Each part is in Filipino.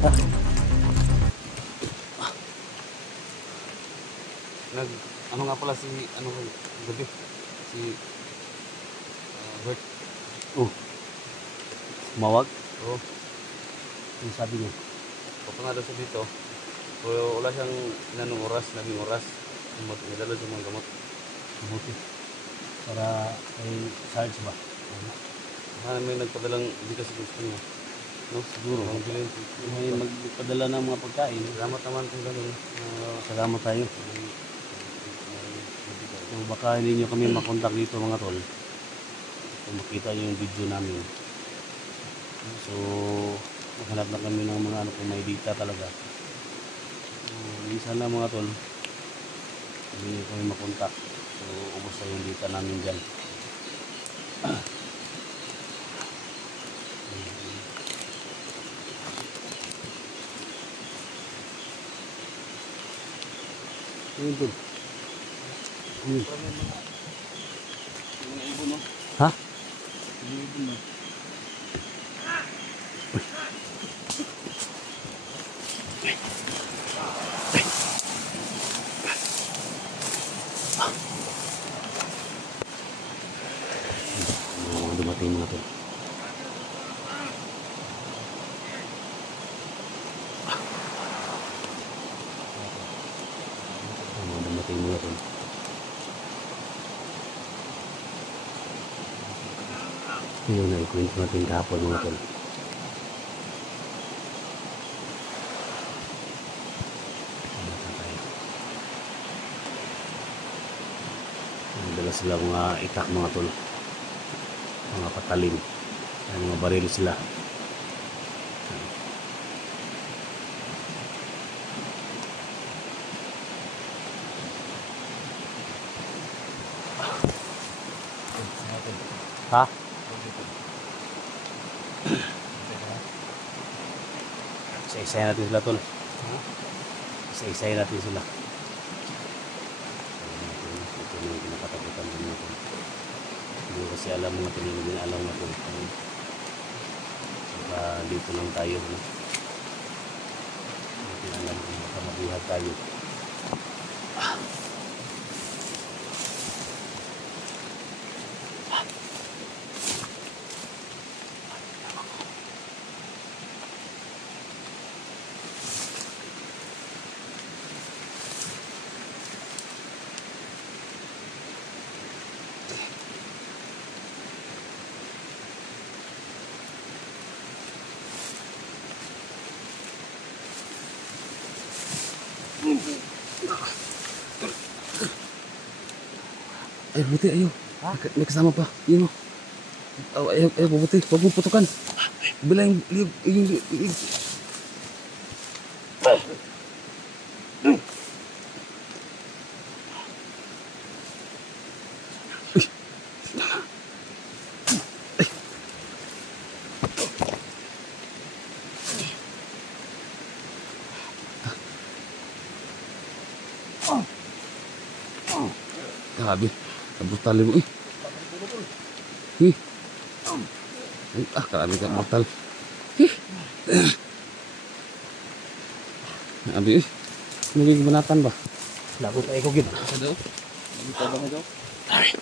Ano nga pala si ano gabi si Bert. Mawag? Oo. Yung sabi niya. Papunta daw siya dito. Pero wala siyang naging oras. Nidalo siya mga gamot. Mabuti. Para ay charge ba? May nagpadalang hindi kasi gusto niya. No? Siguro. Ang bilhin. May magpadala ng mga pagkain. Salamat naman kung gano'n. Salamat tayo. So, baka hindi nyo kami makontak dito mga tol. Kung makita nyo yung video namin. So, maghanap na kami ng mga ano kung may data talaga. Minsan na mga tol, hindi nyo kami makontak. So, ubos na yung data namin dyan. Ayun tol. Mga ibon, no? Ha? Mga ibon, no? Dumating mga tol. Dumating mga tol. Yun na ikwento natin kahapon mga tol. Dala sila mga itak mga tol. Mga patalim. Mga baril sila. Ha? Isa-isay natin sila tol. Isa-isay natin sila. Ito na yung pinakatakutan din natin. Hindi kasi alam mga tol, hindi na alam natin. Saka dito lang tayo. Hindi alam kung baka mabuhat tayo. Ay, buti, ayo. Ha? May kasama pa. Yun o. Ay, buti. Huwag mong putukan. Bila yung... Grabe. Brutal mo eh. Karami ka brutal. Grabe eh. Nagiging banatan ba? Lago tayo ko gina. Sa daw? Dito ba daw? Sorry.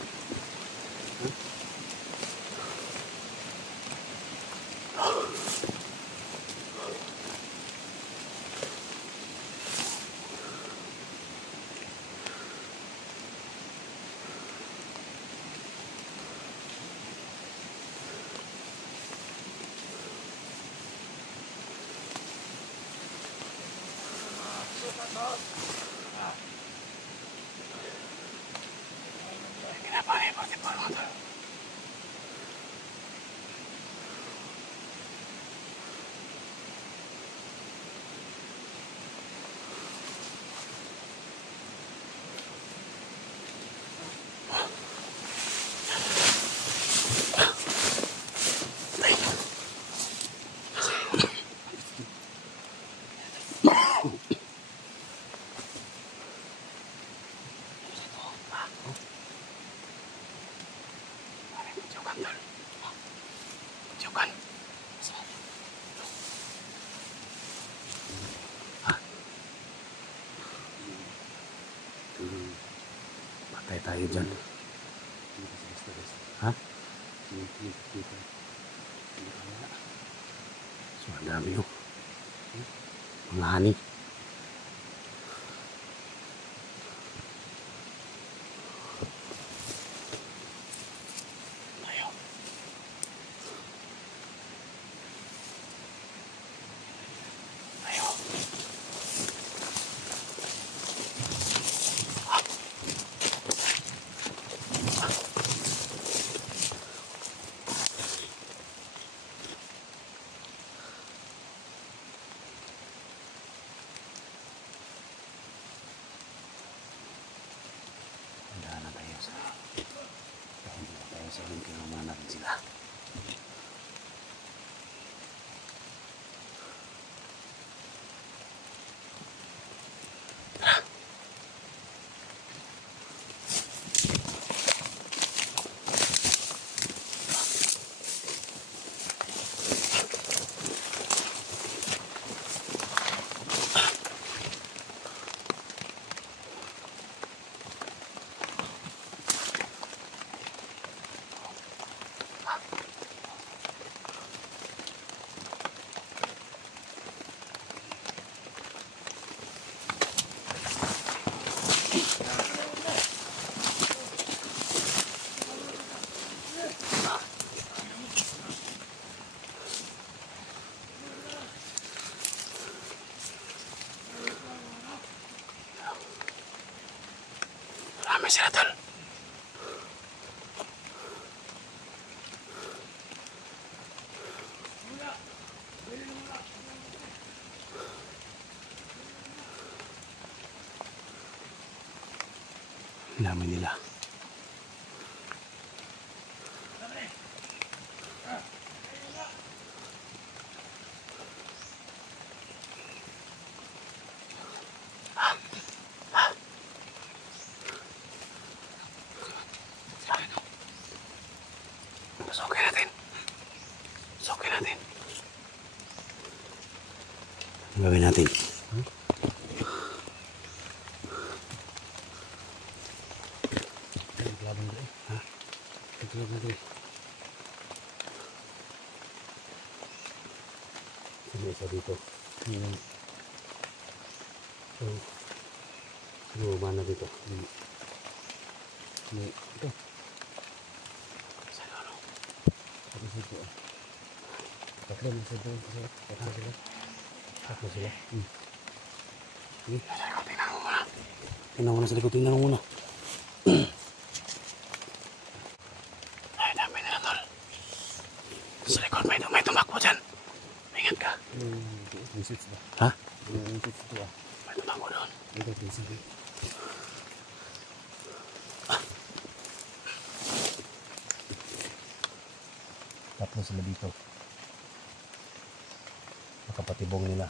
So, ang dami oh. Mga hani. Tayo. Tayo. Handa na tayo sa kinuha natin sila. Marami sila tol. Ang dami nila. Sukin natin. Sukin natin. Ang gawin natin. Ha? Tignan natin. May isa dito. So, sumuma na dito. Ito. Tapos ito. Tatlo na sila doon. Tatlo sila. Tatlo sila. Sige. Tingnan mo muna. Tingnan mo muna sa likod. Tingnan mo muna. Ay, dami nila tol. Sa likod may tumakbo dyan. Ingat ka. Yung seats ba? Ha? Yung seats ito ah. May tumakbo doon. Ito, sige. Tatlo sila dito. Makapatibong nila.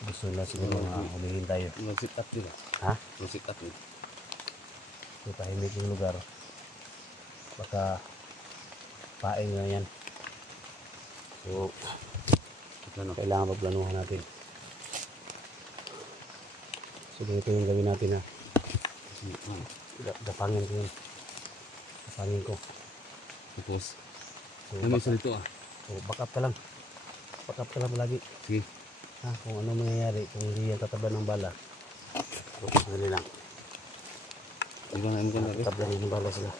Gusto nila siguro na humihin tayo. Mag-sit up din ah. Ha? Mag-sit up din. So, tahimik yung lugar. Baka paing na yan. So, Ano? kailangan magplanuhan natin. So, ganito yung gawin natin ha. Dapangin ko yun. Dapangin ko. Tapos, So, may isa dito ah. so backup ka lang. Backup ka lang lagi. Sige. Ha, kung ano mangyayari, kung hindi yan tatablan ng bala. So, dali lang. Di ba namin ka na rin? Tatablan ng bala sila.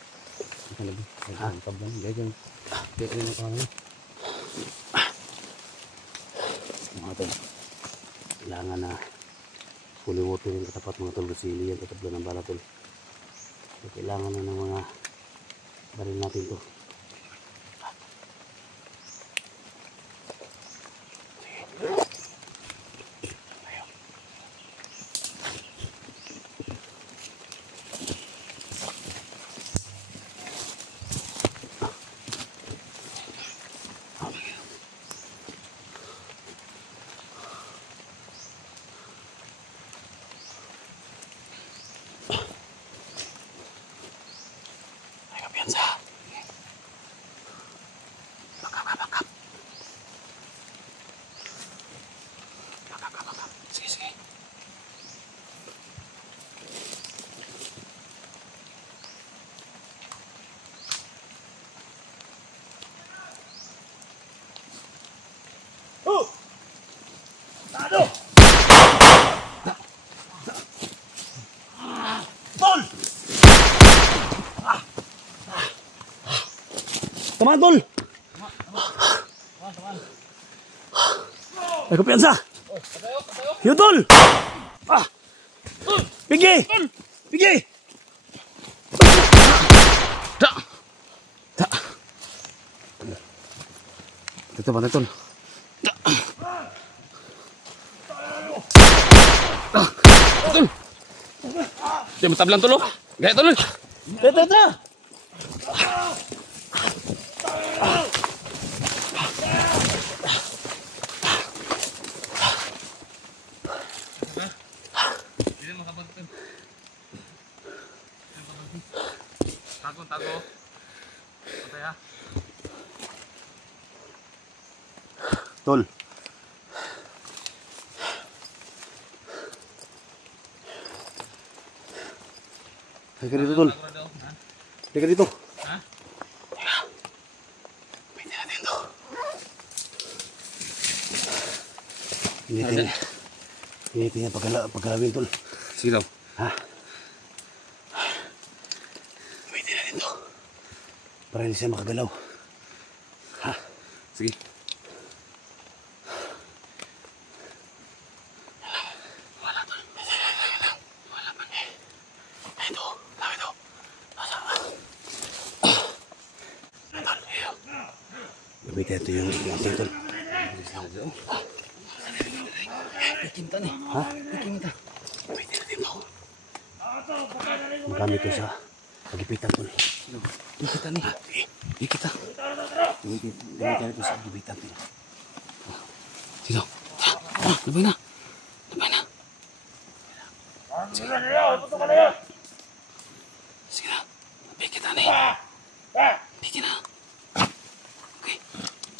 Ika na ba? Ang tablan. Gagawin. Gagawin na kami. Mga tol, kailangan na puliwotin yung katapat mga tol kasi hindi yan tatablan ng bala tol. So, kailangan na ng mga baril natin to. Ay, kapiyansa. Tamaan, tol! Ay, kumpiyansa! Yun, tol! Ah! Pigi! Pigi! Da! Da! Dito ba na, tol? Da! Da! Tol! Diyan, matablang, tol, oh! Gaya, tol! Dito! Tago. Patay ha. Tol. Teka dito, tol. Teka dito. Ha? Teka. Pwede natin to. Hindi niya pagkalawin, tol. Sige daw. Ha? Pwede natin to. Para hindi siya makagalaw. Ha? Sige. Wala, tol. Wala man eh. Ito. Lawi to. Masama. Tol, iyo. Gamitin ito yung ikitin, tol. Ikinta ni. Ha? Ikinta. Pwede natin to. Magamit ko sa pagipitan, tol. Ikita ni. Sige. Ikita. Gamitin ko sa pagipitan, tol. Sino? Ah, labay na. Labay na. Sige na. Ikita ni. Ikita na. Okay.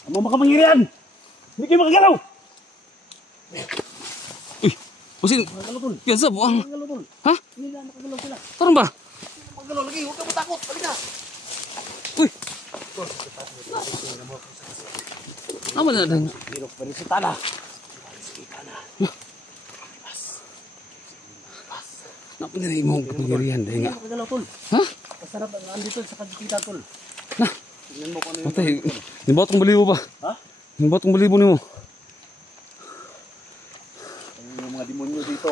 Ang mga makapangyarihan! Hindi kayo makagalaw! Uy! Pusin! Makagalaw, tol. Piyansa, buang. Makagalaw, tol. Ha? Hindi na makagalaw sila. Tarang ba? Makagalaw lagi. Huwag ka matakot. Balik na. Uy! Apa na dahil? Hirok pa rin sa tala. Napa na rin mong kapangyarihan dahil nga. Makagalaw, tol. Ha? Masarap ang andito sa kagipitan, tol. Na? Tingnan mo kung ano yung... Patay. Nimbot kong balibo ba? Ha? Nimbot kong balibo ni mo. Ano yung mga demonyo dito?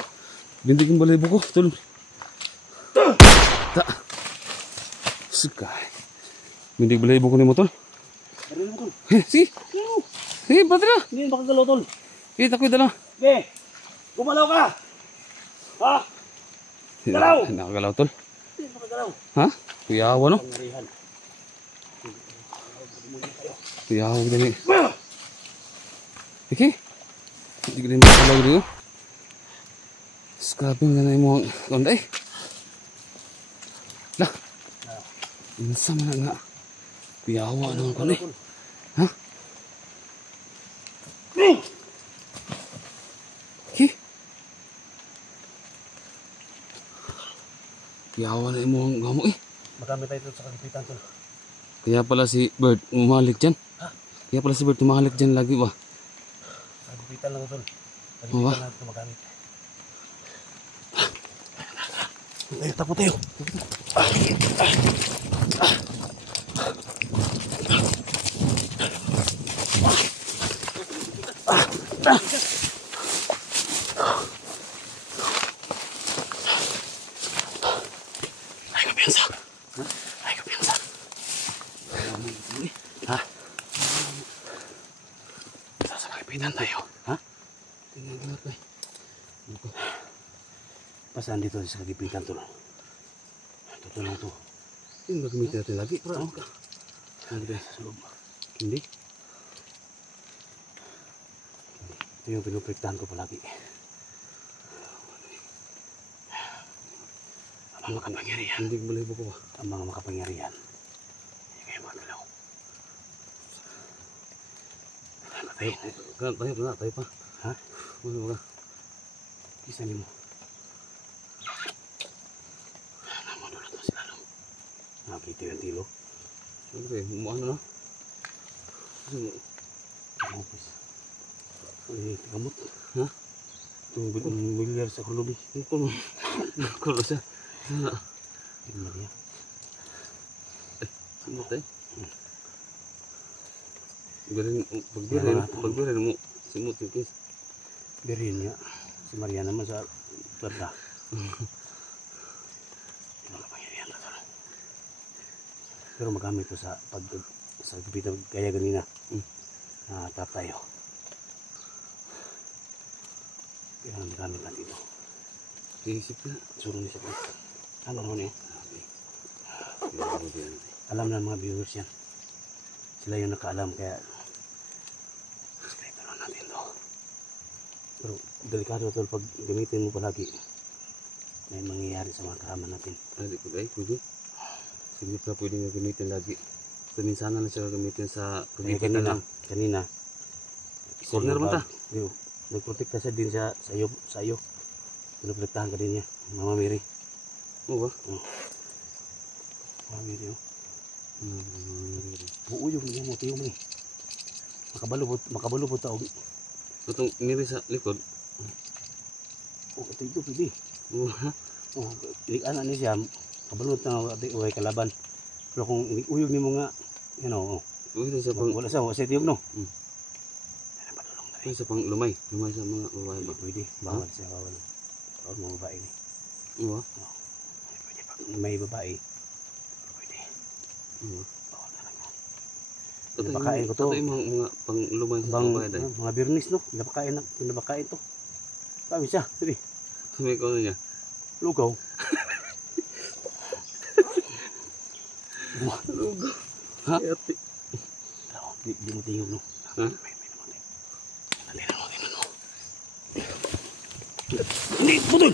Bindig yung balibo ko. Tulong. Ta. Sugay. Bindig balibo ko ni mo, tol. Meron mo, tol. Sige. Sige, pati na. Hindi na makagalaw, tol. Kita ko dala. Sige. Gumalaw ka. Ha? Galaw! Nakagalaw, tol. Hindi na makagalaw. Ha? Kuyawa, no? Pangyarihan. Kuyawa din eh. Okay. Hindi ko rin makagalaw dito. Scrubbing na na yung mga konday. Lah. Insa man na nga. Kuyawa naman ko eh. Ha? Okay. Kuyawa na yung mga gamo eh. Marami tayo dito sa kagipitan, tol. Kaya pala si Bird umalik dyan. Ha? Kaya pala si Bird umalik dyan lagi ba? Kagipitan lang, tol. Oo ba? Kagipitan lang ito magamit. Tayo, tapo tayo. Ay, kapiyansa. Ay, kapiyansa. Ha? Sa kagipitan tayo. Ha? Tingnan ko eh. Pasaan dito sa kagipitan, tol. Ito lang to. Yung gagamitin natin lagi. Tama ka. Hindi ba sa loob? Hindi. Ito yung pinuprektahan ko palagi. Ang mga makapangyarihan. Hindi balibo ko ba? Ang mga makapangyarihan. Hindi kayo magalaw. Patay. Tayo pa. Ha? Ano ba? Isa ni mo. Namudulot mo sila lang. Nakapiti yung tilo. Siyempre, ano na? Kapis. Ay, tigamot. Ha? Itong bilyar sa kulubi. Kulo siya. Tignan niya. Sumot eh. Birin, pagbirin mo, simut yung kis. Birin niya. Si Maria naman sa perda. Makapangyarihan na to. Pero magamit ko sa gupitan kaya ganina. Tap tayo. Kailangan magamit natin ito. Isip na. Surong isip na. Ano naman yun? Alam na ng mga viewers yan. Sila yung nakaalam kaya subscribe na natin to. Pero delikado to pag gamitin mo palagi. May mangyayari sa mga kasama natin. Ay, pwede. Sige pa pwede nga gamitin lagi. So, minsan na siya gamitin sa pagkikita lang. Kanina. Corner mo ta? Nagprotekta siya din sa iyo. Pinoprotektahan ka din niya. Mama Mary. Oo ba? Mama Mary, oh. Buuyog niya mo, tiyo mo eh. Makabalubot tao. Itong Mary sa likod. Ito pwede. Oo ha? Ilik-anak niya siya. Kabalubot na uway kalaban. Pero kung uyog niya mo nga, Pwede sa pang... wala siya tiyog no. Pwede sa pang lumay. Lumay sa mga babae ba? Pwede. Bawal siya, bawal. Bawal mga babae ni. Oo. Pwede pag may babae. Pwede. Oo. Bawal talaga. Pinapakain ko to. Ito yung mga pang lumay sa babae dahil. Mga birnis no. Pinapakain to. Kami siya. Sige. Sabi ko niya. Lugaw. Lugaw. Ha? Ate. Di mo tingog no. Ha? May naman. Alin mo din ano. Hindi, putol!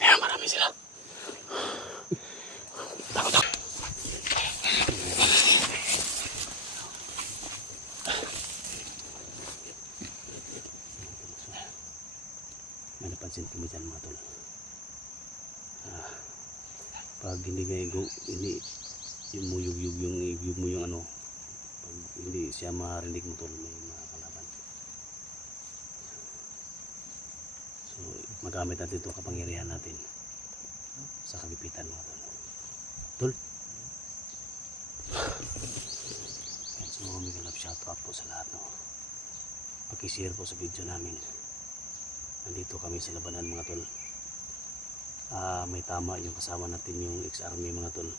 Ayan, marami sila. Takot. May napansin kami dyan mga tol. Pag hindi kayo yung mo yung ano, pag hindi siya marinig mo tol, may mga kalaban. So magamit natin ito kapangyarihan natin sa kagipitan mga tol. Tol. So may galap shout out po sa lahat no. Pag-share po sa video namin. Nandito kami sa labanan mga tol. May tama yung kasama natin yung ex-army mga tol.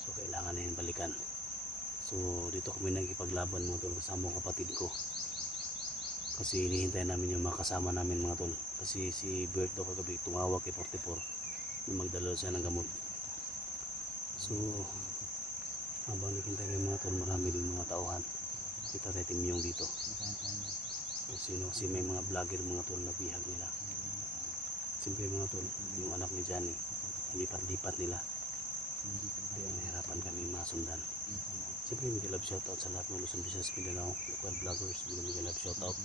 So kailangan na yung balikan. So dito kami nagkipaglaban mga tol kasama ng kapatid ko. Kasi hinihintay namin yung mga kasama namin mga tol. Kasi si Bert daw kagabi tumawag kay 44 na magdala siya ng gamot. So habang naghintay kayo mga tol, marami din mga tauhan. Kita tayo yung dito. Kasi may mga vlogger mga tol na bihag nila. Siyempre mga tol, yung anak ni Johnny, lipat-lipat nila. Kaya nahirapan kami masundan. Siyempre may love shoutout sa lahat ng Luzon, Visayas, Mindanao, local vloggers, may love shoutout.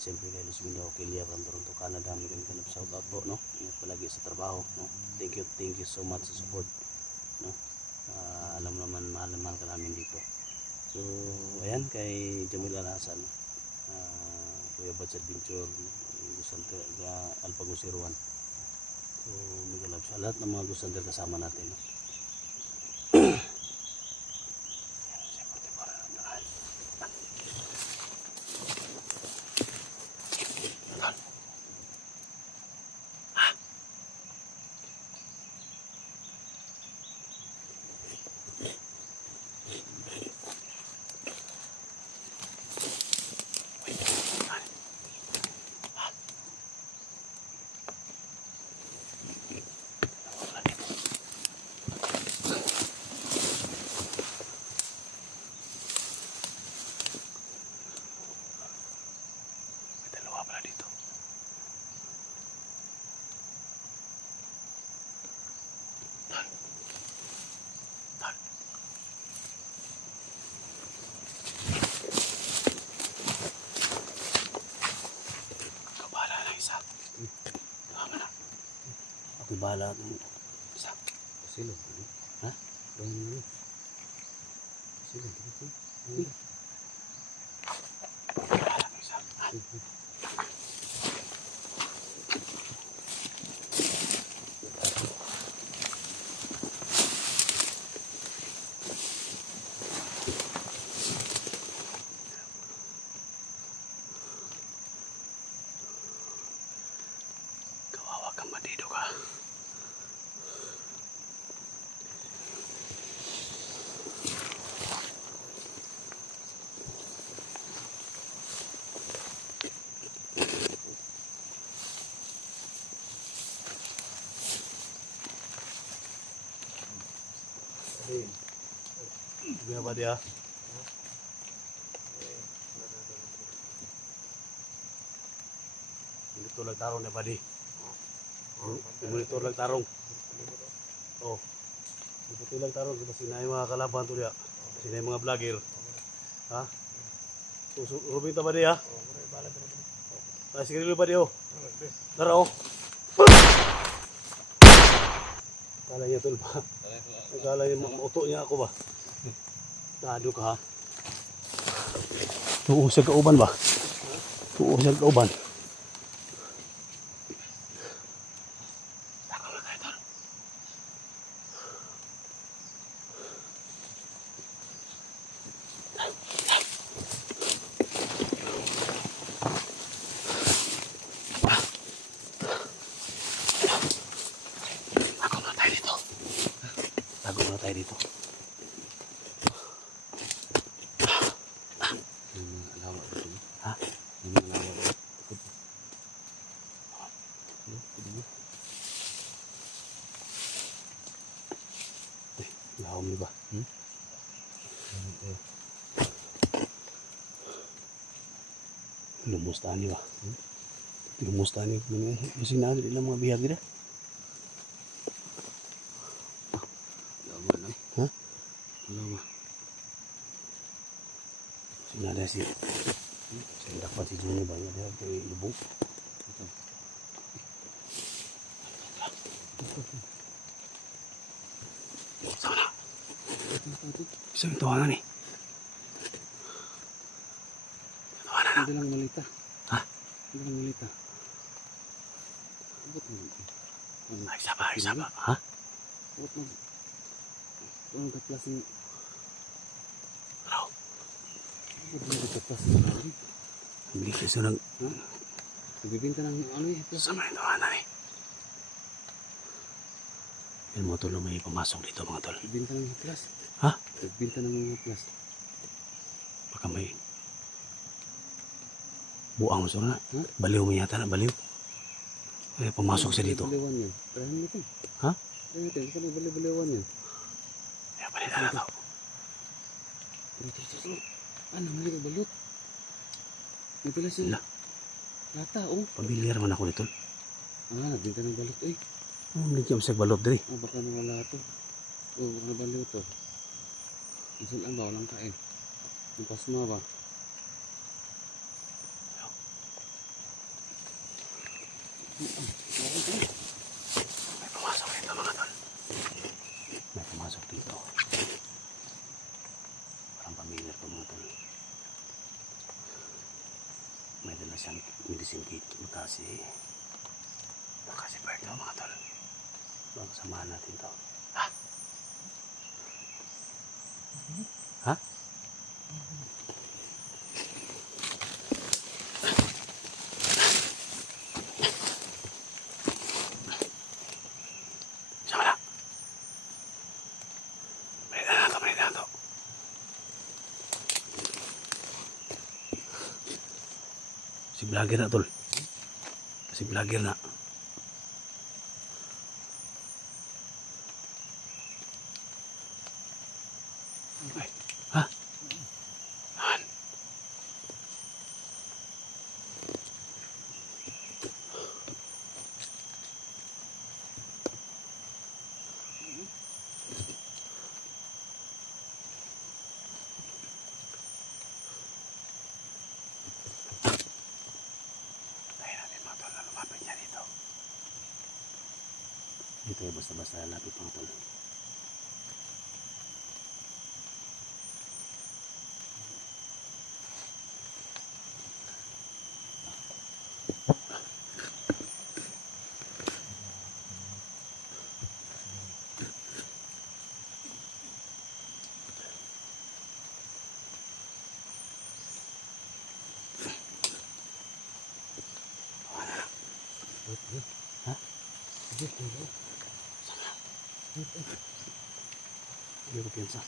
Siyempre kay Luzon, Mindanao, kay Lia from Toronto, Canada, may love shoutout po, no? Ingat palagi sa trabaho, no? Thank you so much sa support, no? Alam naman, mahal ka namin dito. So, ayan, kay Jamil Alasan, Kuya Bats Adventure, Alpago Siruan. So, may galap siya. Lahat ng mga gusander kasama natin. No? Ako bahala ng isa. Silo. Ha? Silo. Bahala ng isa. Biya ba dia? Monitor lang tarong na ba di? Monitor lang tarong. Oh. Monitor lang tarong kasi na yung mga kalaban to dia. Kasi na yung mga vlogger. Ha? So, Rubin ta ba di ha? Ah, sige dulu ba di oh? Tara oh. Kala niya tol ba? Kala niya mauto niya ako ba? Tado ka ha? Tuo sa kauban ba? Tuo sa kauban. Tago muna tayo dito. Ha? Lahom niyo ba? Lumustahan niyo ba? Lumustahan niyo. Masing na ilang mga bihag nila. Ha? Sinada si saya dapat si Juni banyak dia dari lubuk. Sana. Bisa itu mana nih? Mana? Hindi lang malita. Hah? Hindi lang malita. Ay, sama. Ha? Huwag mag... Huwag magkaplasin. Hello? Huwag magkaplasin. Hindi kasi nang... Nagbibinta ng ano eh. Sama ito mana nih? Yan mo tol may pumasok dito mga tol. Nagbibinta ng hiplas. Ha? Nagbibinta ng mga hiplas. Baka may... Buang mo na. Ha? Baliw mo yata na, baliw. Ay, pumasok siya dito. Baliwan yan. Tarahan natin. Ha? Tarahan natin. Baka baliwan yan. Kaya palita na to. Ano, mali ka balot? May pala siya. Lata, oh. Pamilyar man ako nito. Nagbinta ng balot, eh. Hindi kaya masag balot diri. Baka nawala to. Baka nabaliw to. Masul ang ba? Walang kain. Ang pasma ba? May pumasok dito mga tol. May pumasok dito. Parang pamilyar to mga tol. May dala siyang medicine kit. Makasi bird mga tol. Baka samahan natin to. Ha? Ha? Sama na. May na to. Si vlogger na tol. Si vlogger na. Ha? Han. Tayo natin mga tol na lumapit niya dito. Dito ay basta-basta lapit mga tol. Ha? Sana. Hindi ko piensa.